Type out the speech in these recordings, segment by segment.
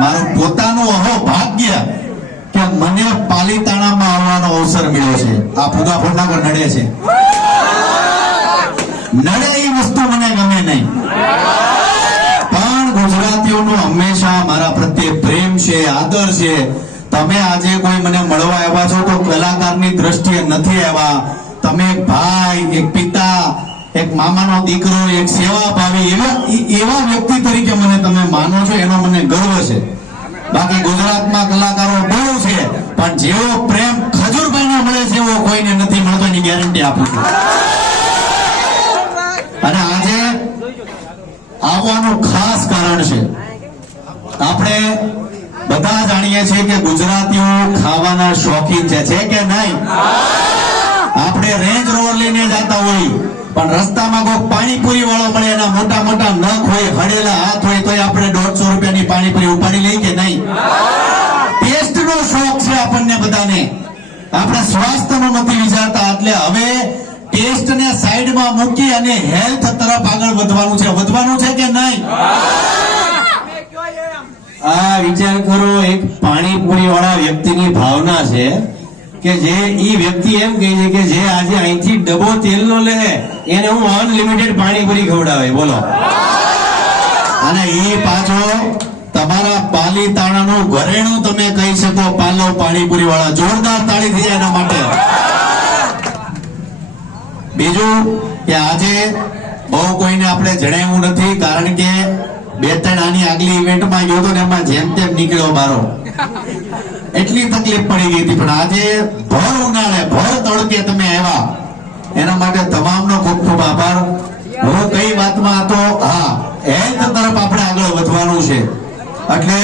મારું પોતાનું અહોભાગ્ય કે મને પાલીતાણામાં આવવાનો અવસર મળ્યો છે. આ ફુગા ફોડનાર નડે છે, નડે એ વસ્તુ મને ગમે નહીં, પણ ગુજરાતીઓનો હંમેશા મારા પ્રત્યે પ્રેમ છે, આદર છે. તમે આજે કોઈ મને મળવા આવ્યા છો તો કલાકારની દ્રષ્ટિએ નથી આવ્યા. તમે એક ભાઈ, એક પિતા, એક મામાનો દીકરો, એક સેવા ભાવી એવા વ્યક્તિ તરીકે મને તમે માનો છો, એનો મને ગર્વ છે. બાકી ગુજરાતમાં કલાકારો બહુ છે, પણ જેવો પ્રેમ ખજૂરભાઈને મળે છે એવો કોઈને નથી મળતો, એની ગેરંટી આપું છું. અને આજે આવવાનું ખાસ કારણ છે, આપણે બધા જાણીએ છીએ કે ગુજરાતીઓ ખાવાના શોખીન છે કે નહીં? આપણે રેન્જ રોવર લઈને જતા હોય, પણ રસ્તામાં કોઈ પાણીપુરી વાળો મળે, એના મોટા મોટા નખ હોય, હળેલા હાથ હોય, તો આપણે 150 રૂપિયાની પાણીપુરી ઉપાડી લઈ કે નહીં? ટેસ્ટ નો શોખ છે આપણને બધાને, આપણે સ્વાસ્થ્યનો નથી વિચારતા. એટલે હવે ટેસ્ટ ને સાઈડમાં મૂકી અને હેલ્થ તરફ આગળ વધવાનું છે કે નહીં? આ વિચાર કરો, એક પાણીપુરી વાળા વ્યક્તિની ભાવના છે કે જે ઈ વ્યક્તિ એમ કહે છે કે જે આજે અહીંથી ડબ્બો તેલનો લે એને હું અનલિમિટેડ પાણીપુરી ખવડાવે, બોલો. અને ઈ પાછો તમારા પાલીતાણાનું ઘરેણું તમે કહી શકો, પાલવ પાણીપુરી વાળા. જોરદાર તાળી થઈ જાય એના માટે. બીજું કે આજે બહુ કોઈને આપણે જણાવ્યું નથી, કારણ કે 2-3 આની આગલી ઇવેન્ટમાં ગયો તો ને એમાં જેમ તેમ નીકળ્યો બારો, એટલી તકલીફ પડી ગઈ હતી. પણ આજે ભર ઉનાળે ભર તડકે તમે આવ્યા, એના માટે તમામનો ખૂબ ખૂબ આભાર. હું કઈ વાતમાં હતો, હા, હેલ્થ તરફ આપણે આગળ વધવાનું છે. એટલે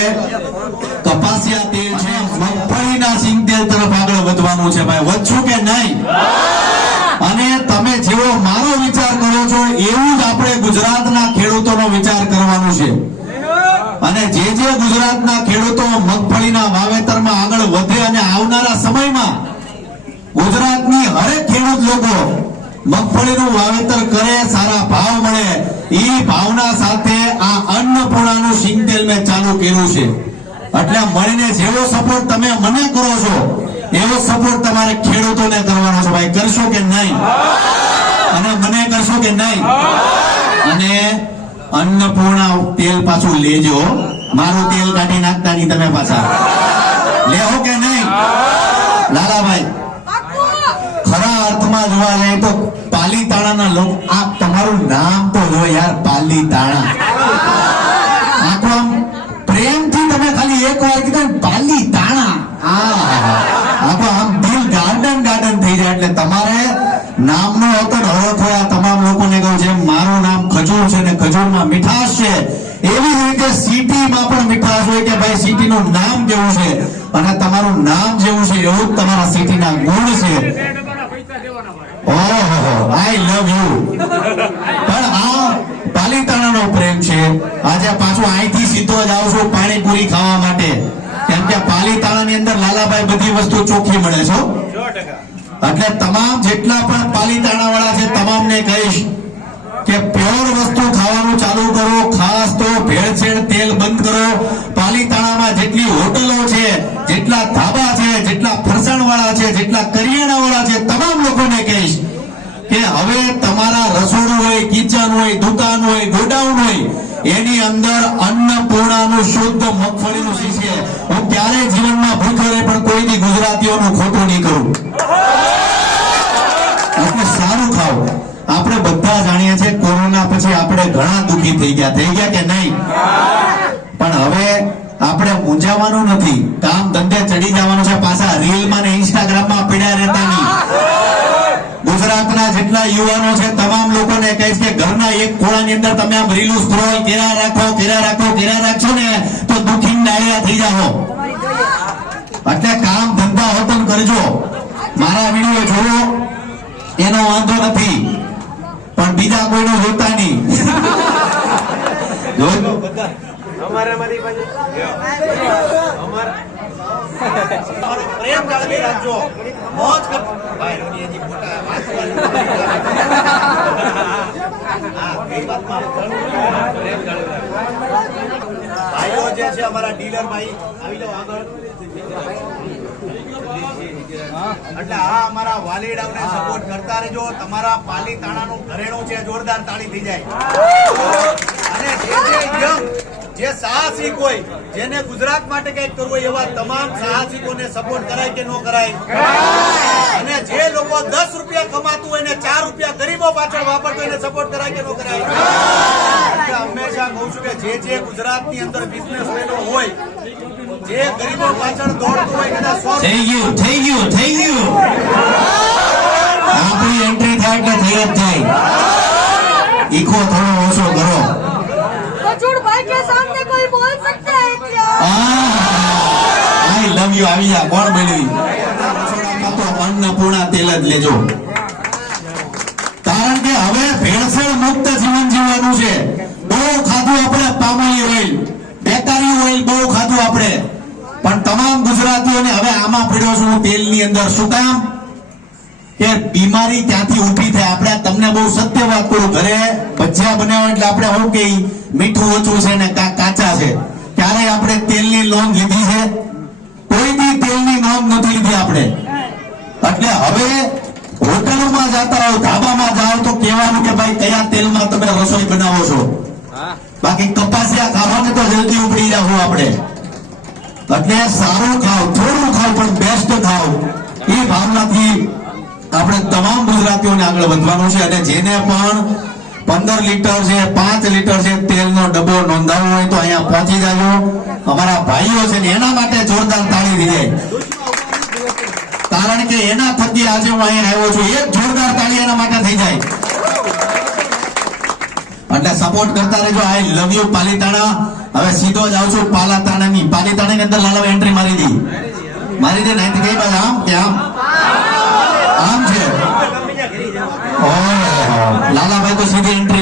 કપાસિયા તેલ છે, મગફળીના સિંગ તેલ તરફ આગળ વધવાનું છે. ભાઈ, વધશું કે નહીં? અને તમે જેવો મારો વિચાર કરો છો એવું જ આપણે ગુજરાતના ખેડૂતોનો વિચાર કરવાનો છે. અને જે ગુજરાતના ખેડૂતો મગફળીના વાવેતરમાં આગળ વધે અને આવનારા સમયમાં ગુજરાતની હરેક ખેડૂત લોકો મગફળીનું વાવેતર કરે, સારા ભાવ મળે, એ ભાવના સાથે આ અન્નપૂર્ણાનું સિંગતેલ મેં ચાલુ કર્યું છે. એટલે મળીને જેવો સપોર્ટ તમે મને કરો છો એવો સપોર્ટ તમારે ખેડૂતોને કરવાનો છે. ભાઈ, કરશો કે નહીં? અને મને કરશો કે નહીં? અને અન્નપૂર્ણા તેલ પાછું લેજો, મારું તેલ કાઢી નાખતા નહીં તમે પાછા. લેવો કે નહીં લાલાભાઈ? ખરા અર્થમાં જોવા જાય તો પાલીતાણાના લોકો, આ તમારું નામ તો જો યાર, પાલીતાણા. આખો આમ પ્રેમથી તમે ખાલી એક વાર કીધું પાલીતાણા, આખો આમ દિલ ગાર્ડન થઈ જાય. એટલે તમારે નામનો અવતર હરો થયા તમામ લોકોને કહું છે, મારું નામ ખજૂર છે ને ખજૂરમાં મીઠાશ છે. એવી રીતે સિટીમાં પણ મીઠાશ હોય કે ભાઈ સિટીનું નામ કેવું છે, અને તમારું નામ જેવું છે એવું જ તમારા સિટીના ગુણ છે. ઓહો, આઈ લવ યુ. પણ આ પાલીતાણાનો પ્રેમ છે. આજે પાછું અહીંથી સીધો જ આવશું પાણીપુરી ખાવા માટે, કેમ કે પાલીતાણાની અંદર લાલાભાઈ બધી વસ્તુ ચોખ્ખી મળે છે. એટલે તમામ જેટલા પણ પાલીતાણા વાળા છે તમામને કહીશ કે પ્યોર વસ્તુ ખાવાનું ચાલુ કરો. ખાસ તો ભેળસેળ તેલ બંધ કરો. પાલીતાણામાં જેટલી હોટલો છે, જેટલા ધાબા છે, જેટલા ફરસાણ વાળા છે, જેટલા કરિયાણા વાળા છે, તમામ લોકોને કહીશ કે હવે તમારા રસોડું હોય, કિચન હોય, દુકાન હોય, ગોડાઉન હોય, એની અંદર અન્નપૂર્ણાનું શુદ્ધ મગફળીનું શીશે. હું ક્યારેય જીવનમાં ભૂખ્યો રહે પણ કોઈ દી ગુજરાતીઓનું ખોટું નહીં કરું. એટલે સારું ખાવ. આપણે બધા જાણીએ છીએ કોરોના પછી આપણે ઘણા દુઃખી થઈ ગયા કે નહીં? પણ હવે આપણે મૂંઝાવાનું નથી, કામ ધંધે ચડી જવાનું છે. પાછા રીલમાં ને ઇન્સ્ટાગ્રામમાં પીડ્યા રહેતા નહીં. ગુજરાતના જેટલા યુવાનો છે તમામ લોકોને કહીશ કે ઘરના એક ખૂણાની અંદર તમે આમ રીલું સ્ક્રોલ કર્યા રાખશો ને તો દુઃખી ડાળિયા થઈ જાઓ. એટલે કામ ધંધા વતન કરજો. મારા વિડીયો જોવો એનો વાંધો નથી, પણ બીજા કોઈનો જોતા નહીં. પ્રેમ જાળવી રાખજો, મોજ કરજો. ભાઈઓ જે છે અમારા ડીલર ભાઈ આવી જાઓ આગળ. એટલે આ અમારા વાલીડાઓને સપોર્ટ કરતા રહેજો. તમારા પાલીતાણાનું ઘરેણું છે, જોરદાર તાળી થઈ જાય. અને જે સાહસિક હોય, જેને ગુજરાત માટે કંઈક કરવું હોય, એવા તમામ સાહસિકોને સપોર્ટ કરાય કે ન કરાય? અને જે લોકો 10 રૂપિયા કમાતું હોય ને 4 રૂપિયા ગરીબો પાછળ વાપરતો એને સપોર્ટ કરાય કે ન કરાય? હંમેશા કહું છું કે જે ગુજરાતની અંદર બિઝનેસમેનો હોય, જે ગરીબો પાછળ દોડતું હોય, કદાચ થઈ ગયું આપણી એન્ટ્રી થાય એટલે થઈ જ જાય. ઈકો થોડો ઓછો કરો. बचूड़ भाई के सामने कोई बोल सकता है क्या? આઈ લવ યુ આવી જા. કોણ બોલ્યું? તો અન્નપૂર્ણા તેલ જ લેજો. કારણ કે હવે ભેળસેળ મુક્ત જીવન જીવવાનું છે. બહુ ખાધું આપણે પામોલી ઓઇલ, બેકારી ઓઇલ બહુ ખાધું આપણે, પણ તમામ ગુજરાતીઓને હવે આમાં પડ્યો છું તેલની અંદર. શું કામ? કે બીમારી ત્યાંથી ઊભી થાય. આપણે તમને બહુ સત્ય વાત કરું, ઘરે ભજીયા બનાવો એટલે આપણે શું કે મીઠું ઓછું છે ને કાચા છે. ક્યારે આપણે તેલની નોંધ લીધી છે? કોઈ દી તેલની નોંધ નથી લીધી આપણે. એટલે હવે હોટલોમાં જતા રહો, ધાબામાં જાઓ તો કહેવાનું કે ભાઈ કયા તેલમાં તમે રસોઈ બનાવો છો. બાકી કપાસિયા ખાવાને તો જલ્દી ઉપડી જાવ આપણે. એટલે સારું ખાવ, થોડું ખાવ, પણ બેસ્ટ ખાવ. એ ભાવનાથી આપણે તમામ ગુજરાતીઓને આગળ વધવાનું છે. અને જેને પણ 15 લીટર છે, 5 લીટર છે તેલનો ડબ્બો નોંધાવવો હોય તો અહીંયા પહોંચી જાજો. અમારા ભાઈઓ છે ને એના માટે જોરદાર તાળી દીધે. કારણ કે એના થકી આજે હું અહીંયા આવ્યો છું. એક જોરદાર તાળી એના માટે થઈ જાય. એટલે સપોર્ટ કરતા રહેજો. આઈ લવ યુ પાલીતાણા. હવે સીધો જ આવું છું પાલીતાણાની અંદર. લાલાભાઈ એન્ટ્રી મારી દી નાઈથી કઈ બાજુ? આમ કે આમ છે? લાલાભાઈ તો સીધી એન્ટ્રી